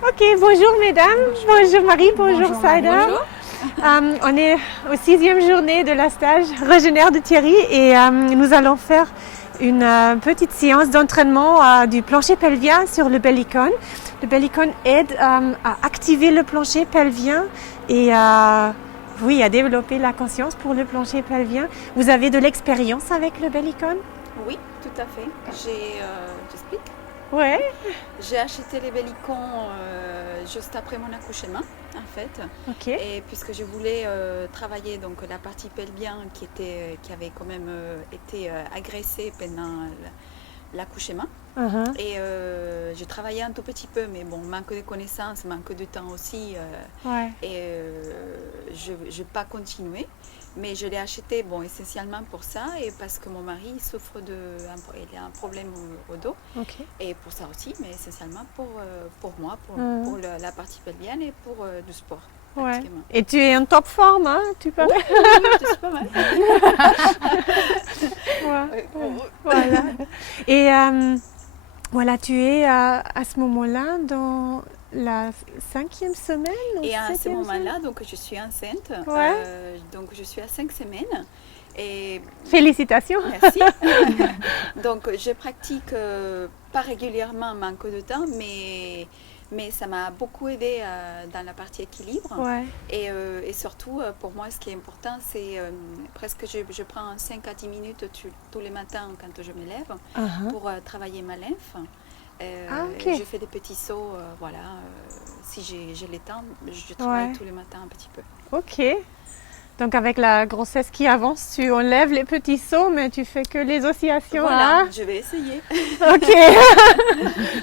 Ok, bonjour mesdames, bonjour Marie, bonjour Saïda. Bonjour. On est au 6e journée de la stage Régénère de Thierry et nous allons faire une petite séance d'entraînement du plancher pelvien sur le bellicone. Le bellicone aide à activer le plancher pelvien et à développer la conscience pour le plancher pelvien. Vous avez de l'expérience avec le bellicone? Oui, tout à fait. J'explique. Ouais. J'ai acheté les bellicons juste après mon accouchement, en fait. Ok. Et puisque je voulais travailler donc la partie pelvienne qui avait quand même été agressée pendant l'accouchement. Et j'ai travaillé un tout petit peu, mais bon, manque de connaissances, manque de temps aussi. Ouais. Et je n'ai pas continué. Mais je l'ai acheté essentiellement pour ça et parce que mon mari souffre il a un problème au dos. Ok. Et pour ça aussi, mais essentiellement pour moi, pour la partie pelvienne et pour du sport. Ouais. Et tu es en top forme, hein? Tu peux... Oui, je suis pas mal. Voilà. Et voilà, tu es à ce moment-là dans la 5e semaine ou Et à ce 7e moment-là, donc je suis enceinte. Ouais. Donc je suis à 5 semaines. Et félicitations. merci. Donc je pratique pas régulièrement, manque de temps, mais ça m'a beaucoup aidé dans la partie équilibre. Ouais. Et surtout, pour moi, ce qui est important, c'est presque je prends 5 à 10 minutes tous les matins quand je me lève pour travailler ma lymphe. Ok. Je fais des petits sauts, si j'ai le temps, je travaille tous les matins un petit peu. Ok. Donc avec la grossesse qui avance, tu enlèves les petits sauts, mais tu fais que les oscillations. Voilà, hein? je vais essayer. Ok.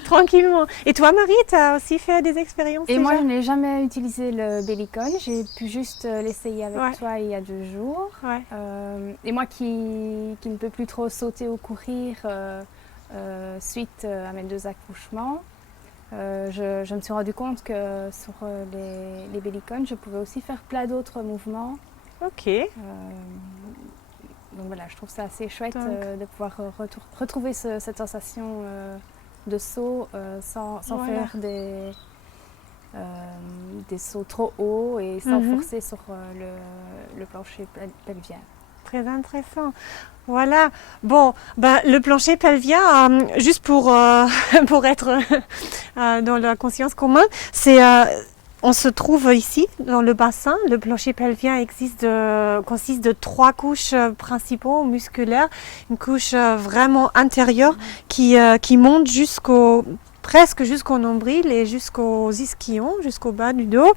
Tranquillement. Et toi, Marie, tu as aussi fait des expériences Et déjà? moi, je n'ai jamais utilisé le bellicone. J'ai pu juste l'essayer avec toi il y a 2 jours. Ouais. Et moi qui ne peux plus trop sauter ou courir suite à mes 2 accouchements, je me suis rendu compte que sur les bellicones, je pouvais aussi faire plein d'autres mouvements. Ok. Donc voilà, je trouve ça assez chouette de pouvoir retrouver cette sensation de saut sans faire des sauts trop hauts et sans forcer sur le plancher pelvien. Très intéressant. Voilà. Bon, le plancher pelvien, juste pour être dans la conscience commune, c'est on se trouve ici dans le bassin. Le plancher pelvien consiste de 3 couches principaux musculaires, une couche vraiment intérieure qui monte presque jusqu'au nombril et jusqu'aux ischions, jusqu'au bas du dos,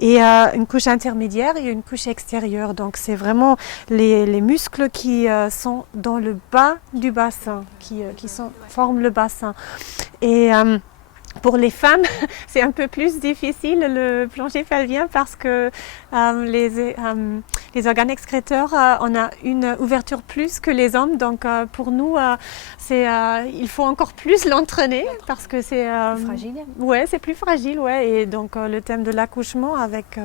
et une couche intermédiaire et une couche extérieure. Donc c'est vraiment les muscles qui sont dans le bas du bassin, qui forment le bassin. Et pour les femmes, c'est un peu plus difficile le plancher pelvien parce que les organes excréteurs, on a une ouverture plus que les hommes. Donc pour nous, il faut encore plus l'entraîner parce que c'est fragile. Ouais, c'est plus fragile. Ouais. Et donc le thème de l'accouchement avec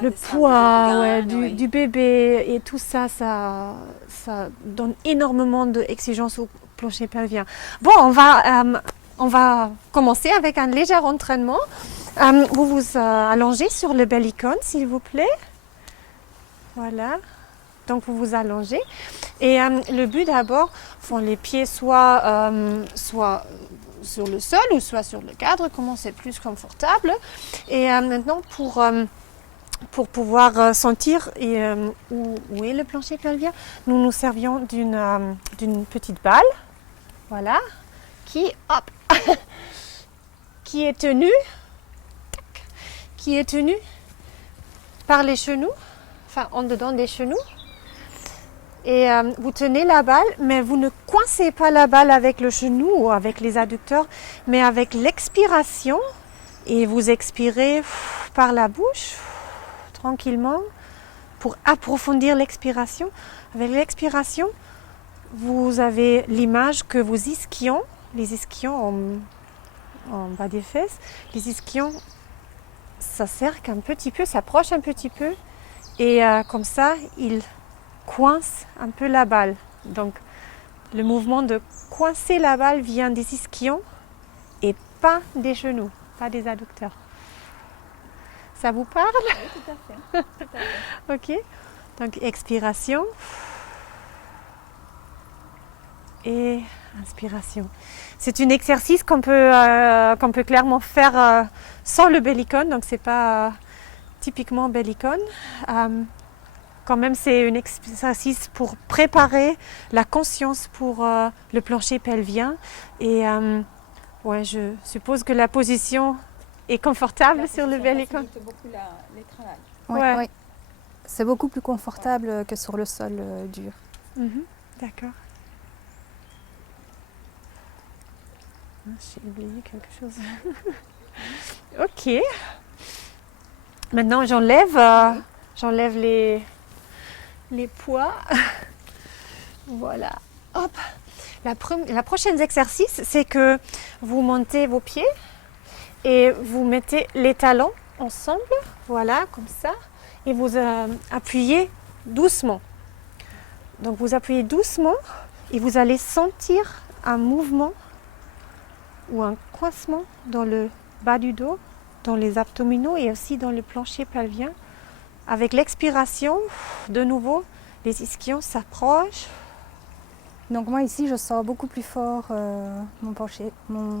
le poids du bébé et tout ça, ça donne énormément d'exigence au plancher pelvien. Bon, on va commencer avec un léger entraînement. Vous vous allongez sur le bellicone, s'il vous plaît. Voilà. Donc vous vous allongez. Et le but d'abord, les pieds soit sur le sol ou soit sur le cadre, comment c'est plus confortable. Et maintenant, pour pouvoir sentir où est le plancher pelvien, nous nous servions d'une petite balle. Voilà. Qui est tenue par les genoux, enfin en dedans des genoux. Et vous tenez la balle, mais vous ne coincez pas la balle avec le genou ou avec les adducteurs, mais avec l'expiration. Et vous expirez par la bouche, tranquillement, pour approfondir l'expiration. Avec l'expiration, vous avez l'image que vos ischions, les ischions en bas des fesses, les ischions s'acerquent un petit peu, s'approchent un petit peu et comme ça, ils coincent un peu la balle. Donc le mouvement de coincer la balle vient des ischions et pas des genoux. pas des adducteurs. Ça vous parle? Oui, tout à fait. Tout à fait. Ok. Donc expiration et inspiration. C'est un exercice qu'on peut clairement faire sans le bellicone, donc c'est pas typiquement bellicone. Quand même, c'est un exercice pour préparer la conscience pour le plancher pelvien. Et ouais, je suppose que la position est confortable sur le bellicone. Ça facilite beaucoup les travails. Oui, Ouais. oui. C'est beaucoup plus confortable que sur le sol dur. D'accord. J'ai oublié quelque chose. Ok. Maintenant, j'enlève les poids. Voilà. Hop. La prochaine exercice, c'est que vous montez vos pieds et vous mettez les talons ensemble. Voilà, comme ça. Et vous appuyez doucement. Donc vous appuyez doucement et vous allez sentir un mouvement ou un coincement dans le bas du dos, dans les abdominaux et aussi dans le plancher pelvien. Avec l'expiration, de nouveau, les ischions s'approchent. Donc moi ici, je sens beaucoup plus fort mon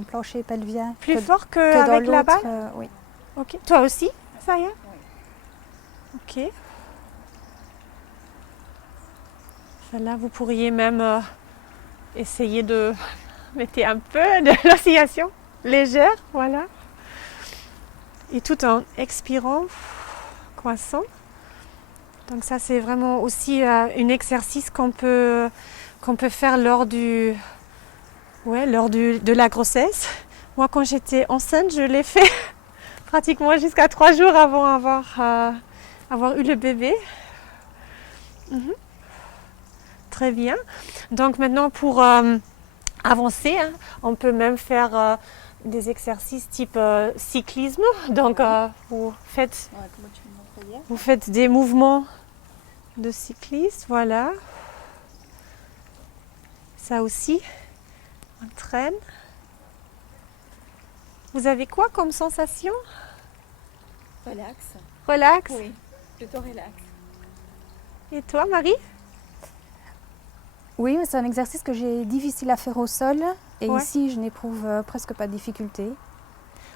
plancher pelvien. Plus fort dans qu'avec la l'autre, balle. oui. Ok. Toi aussi, ça y est? Ok. Là, vous pourriez même essayer de mettre un peu de l'oscillation légère, voilà. Et tout en expirant, coinçant. Donc ça, c'est vraiment aussi un exercice qu'on peut faire lors de la grossesse. Moi, quand j'étais enceinte, je l'ai fait pratiquement jusqu'à 3 jours avant avoir eu le bébé. Très bien. Donc maintenant, pour avancer, on peut même faire des exercices type cyclisme. Donc vous faites des mouvements de cycliste, voilà. Ça aussi entraîne. Vous avez quoi comme sensation? Relax. Relax. Oui, plutôt relax. Et toi, Marie? Oui, c'est un exercice que j'ai difficile à faire au sol. Et Ouais. ici, je n'éprouve presque pas de difficulté.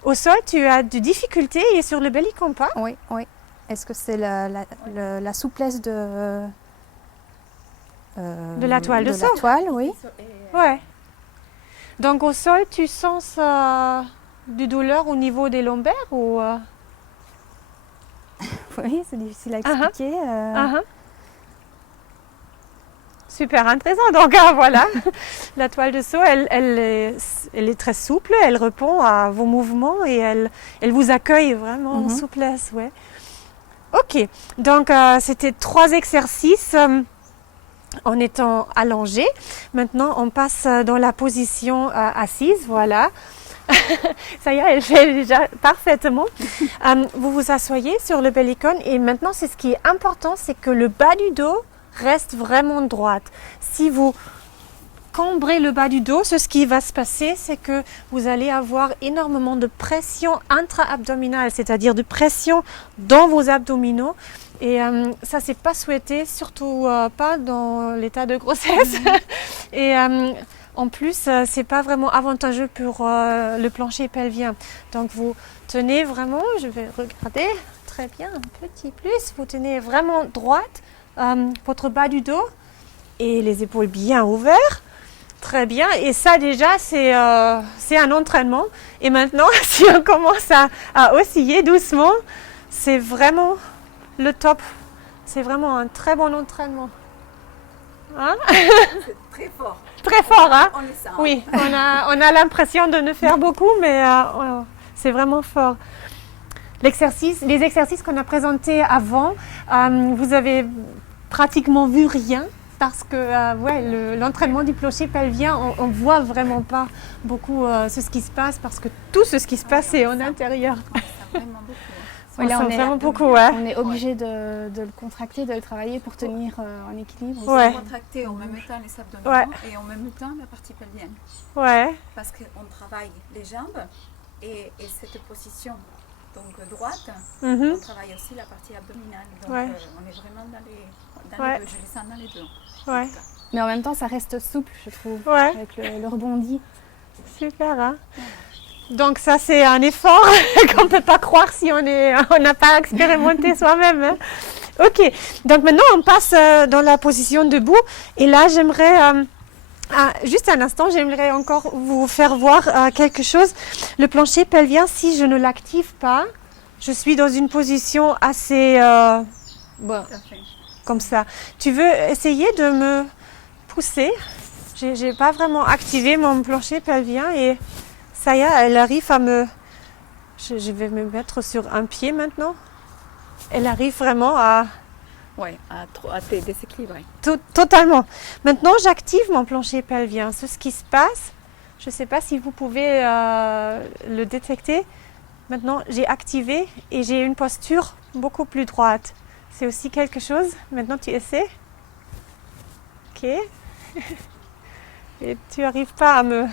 Au sol, tu as de difficultés et sur le bellicone pas? Oui, oui. Est-ce que c'est la souplesse de la toile de sol. la toile, oui. Ouais. Donc au sol, tu sens du douleur au niveau des lombaires ou Oui, c'est difficile à expliquer. Super intéressant. Donc voilà, la toile de seau, elle est très souple, elle répond à vos mouvements et elle vous accueille vraiment en souplesse. Ouais. Ok, donc c'était 3 exercices en étant allongé. Maintenant, on passe dans la position assise, voilà. Ça y est, elle fait déjà parfaitement. Vous vous asseyez sur le bellicone et maintenant, c'est ce qui est important, c'est que le bas du dos reste vraiment droite. Si vous cambrez le bas du dos, ce qui va se passer, c'est que vous allez avoir énormément de pression intra-abdominale, c'est-à-dire de pression dans vos abdominaux. Et ça, c'est pas souhaité, surtout pas dans l'état de grossesse. Et en plus, c'est pas vraiment avantageux pour le plancher pelvien. Donc vous tenez vraiment, je vais regarder très bien, un petit plus, vous tenez vraiment droite, votre bas du dos et les épaules bien ouvertes. Très bien, et ça déjà c'est un entraînement. Et maintenant, si on commence à osciller doucement, c'est vraiment le top. C'est vraiment un très bon entraînement. Hein? C'est très fort. Très fort, hein? On le sent. Oui, on a l'impression de ne faire beaucoup, mais c'est vraiment fort. Les exercices qu'on a présentés avant, vous avez pratiquement vu rien. Parce que l'entraînement du plancher pelvien, on ne voit vraiment pas beaucoup ce qui se passe parce que tout ce qui se passe est en intérieur. On sent vraiment beaucoup. Oui, là, on sent vraiment beaucoup, ouais. On est obligé de le contracter, de le travailler pour tenir en équilibre. On Ouais. s'est contracté en même temps les abdominaux Ouais. et en même temps la partie pelvienne. Ouais, Parce qu'on travaille les jambes Et cette position donc droite, Mhm. on travaille aussi la partie abdominale. Donc Ouais. on est vraiment dans les Ouais. deux. Je les sens dans les deux. Ouais. Mais en même temps, ça reste souple, je trouve, Ouais. avec le rebondi. Super, hein? Donc ça, c'est un effort qu'on ne peut pas croire si on n'a pas expérimenté soi-même. Hein? Ok, donc maintenant on passe dans la position debout. Et là, j'aimerais, juste un instant, j'aimerais encore vous faire voir quelque chose. Le plancher pelvien, si je ne l'active pas, je suis dans une position assez... bon, Tout à fait. comme ça. Tu veux essayer de me pousser? J'ai pas vraiment activé mon plancher pelvien et ça y est, elle arrive à me... Je vais me mettre sur un pied maintenant. Elle arrive vraiment à... Oui, à te déséquilibrer. Totalement. Maintenant, j'active mon plancher pelvien. C'est ce qui se passe. Je ne sais pas si vous pouvez le détecter. Maintenant, j'ai activé et j'ai une posture beaucoup plus droite. C'est aussi quelque chose. Maintenant, tu essaies. Ok. Et tu n'arrives pas à me...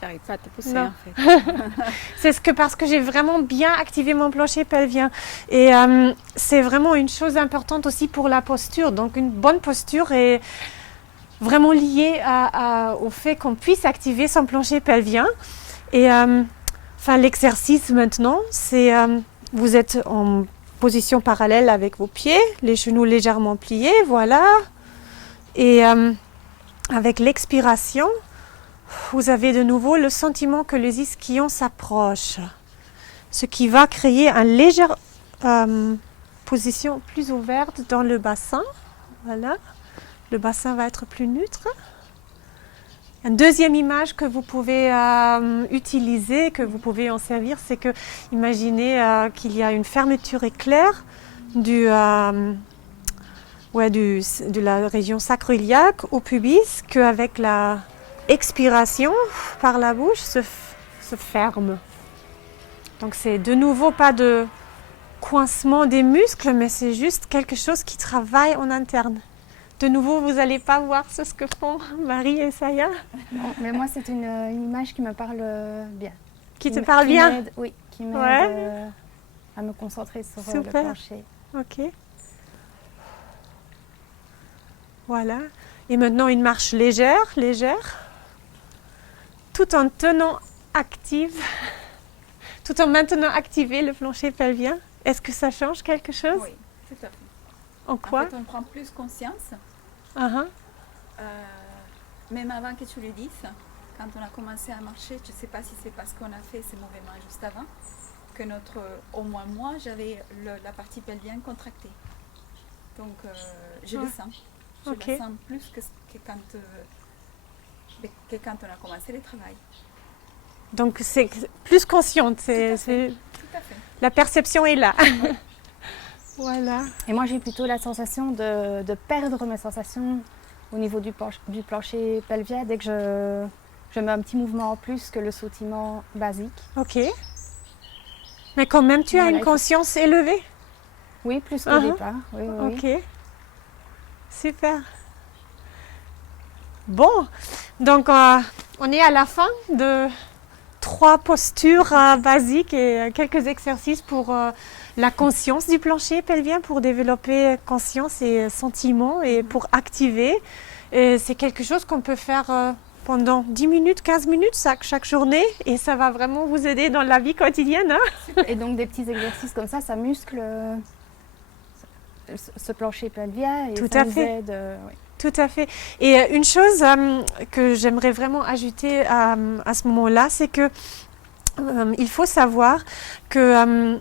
J'arrive pas à te pousser Non. en fait. C'est parce que j'ai vraiment bien activé mon plancher pelvien. Et c'est vraiment une chose importante aussi pour la posture. Donc une bonne posture est vraiment liée au fait qu'on puisse activer son plancher pelvien. Et l'exercice maintenant, c'est vous êtes en position parallèle avec vos pieds, les genoux légèrement pliés, voilà. Et avec l'expiration, vous avez de nouveau le sentiment que les ischions s'approchent, ce qui va créer une légère position plus ouverte dans le bassin. Voilà, le bassin va être plus neutre. Une deuxième image que vous pouvez utiliser, que vous pouvez en servir, c'est que imaginez qu'il y a une fermeture éclair de la région sacro-iliaque au pubis, qu'avec la expiration par la bouche se ferme. Donc c'est de nouveau pas de coincement des muscles, mais c'est juste quelque chose qui travaille en interne. De nouveau, vous n'allez pas voir ce que font Marie et Saya. Non, mais moi, c'est une image qui me parle bien. Qui te parle bien? M'aide, oui, qui m'aide Ouais. à me concentrer sur le Super. plancher. Ok. Voilà. Et maintenant, une marche légère, tout en tenant active, tout en maintenant activé le plancher pelvien. Est-ce que ça change quelque chose? Oui, tout à fait. En quoi? En fait, on prend plus conscience, Uh-huh. même avant que tu le dises, quand on a commencé à marcher, je ne sais pas si c'est parce qu'on a fait ces mouvements juste avant, que au moins moi, j'avais la partie pelvienne contractée. Donc, je le sens. Je Ok. le sens plus que quand on a commencé le travail. Donc c'est plus consciente, Tout à fait. la perception est là. Voilà. Et moi, j'ai plutôt la sensation de perdre mes sensations au niveau du plancher pelvien dès que je mets un petit mouvement en plus que le sautillement basique. Ok. Mais quand même, tu as Voilà, une conscience élevée. Oui, plus qu'au Uh-huh. départ. Oui, oui, oui. Ok. Super. Bon, donc on est à la fin de 3 postures basiques et quelques exercices pour la conscience du plancher pelvien, pour développer conscience et sentiment et pour activer. Et c'est quelque chose qu'on peut faire pendant 10 minutes, 15 minutes chaque journée et ça va vraiment vous aider dans la vie quotidienne. Hein? Et donc des petits exercices comme ça muscle ce plancher pelvien et Tout ça à nous fait. aide. Oui. Tout à fait. Et une chose que j'aimerais vraiment ajouter à ce moment-là, c'est que il faut savoir que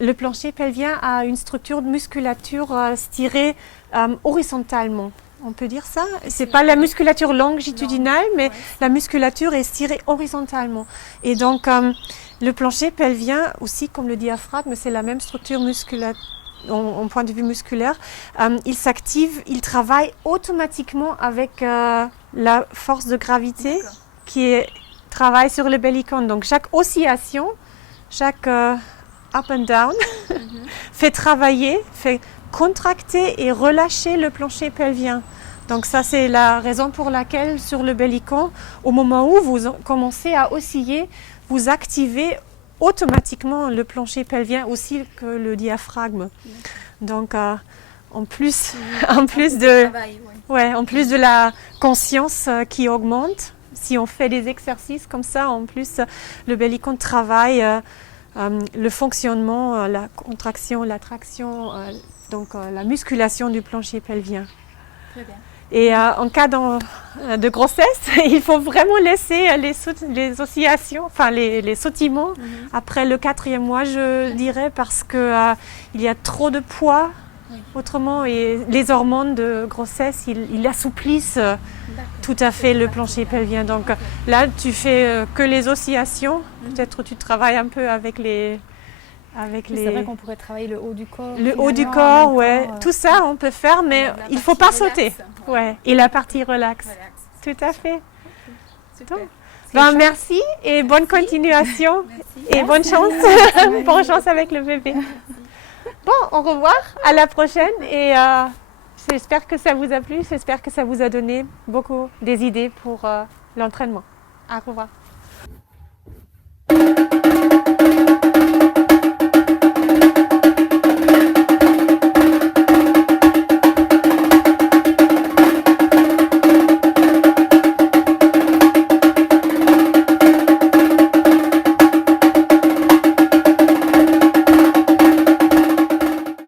le plancher pelvien a une structure de musculature stirée horizontalement. On peut dire ça? C'est pas la musculature longitudinale, mais Ouais. la musculature est stirée horizontalement. Et donc, le plancher pelvien, aussi comme le diaphragme, c'est la même structure musculaire. En point de vue musculaire, il s'active, il travaille automatiquement avec la force de gravité D'accord. qui travaille sur le bellicone. Donc chaque oscillation, chaque up and down fait travailler, fait contracter et relâcher le plancher pelvien. Donc ça c'est la raison pour laquelle sur le bellicone, au moment où vous commencez à osciller, vous activez automatiquement le plancher pelvien aussi que le diaphragme. Donc, en plus de la conscience qui augmente, si on fait des exercices comme ça, en plus, le bellicone travaille le fonctionnement, la contraction, la traction, la musculation du plancher pelvien. Très bien. Et en cas de grossesse, il faut vraiment laisser les oscillations, enfin les sautillements après le 4e mois, je dirais, parce que il y a trop de poids. Autrement, et les hormones de grossesse, ils assouplissent tout à fait le plancher pelvien. Donc là, tu fais que les oscillations. Peut-être tu travailles un peu avec les... C'est vrai qu'on pourrait travailler le haut du corps. Le haut du corps, ouais. Tout ça, on peut faire, mais il ne faut pas sauter. Ouais. Et la partie relax. Tout à fait. Super. Merci et bonne continuation. Merci. Et bonne chance. Bonne chance avec le bébé. Bon, au revoir, à la prochaine et j'espère que ça vous a plu, j'espère que ça vous a donné beaucoup des idées pour l'entraînement. Au revoir.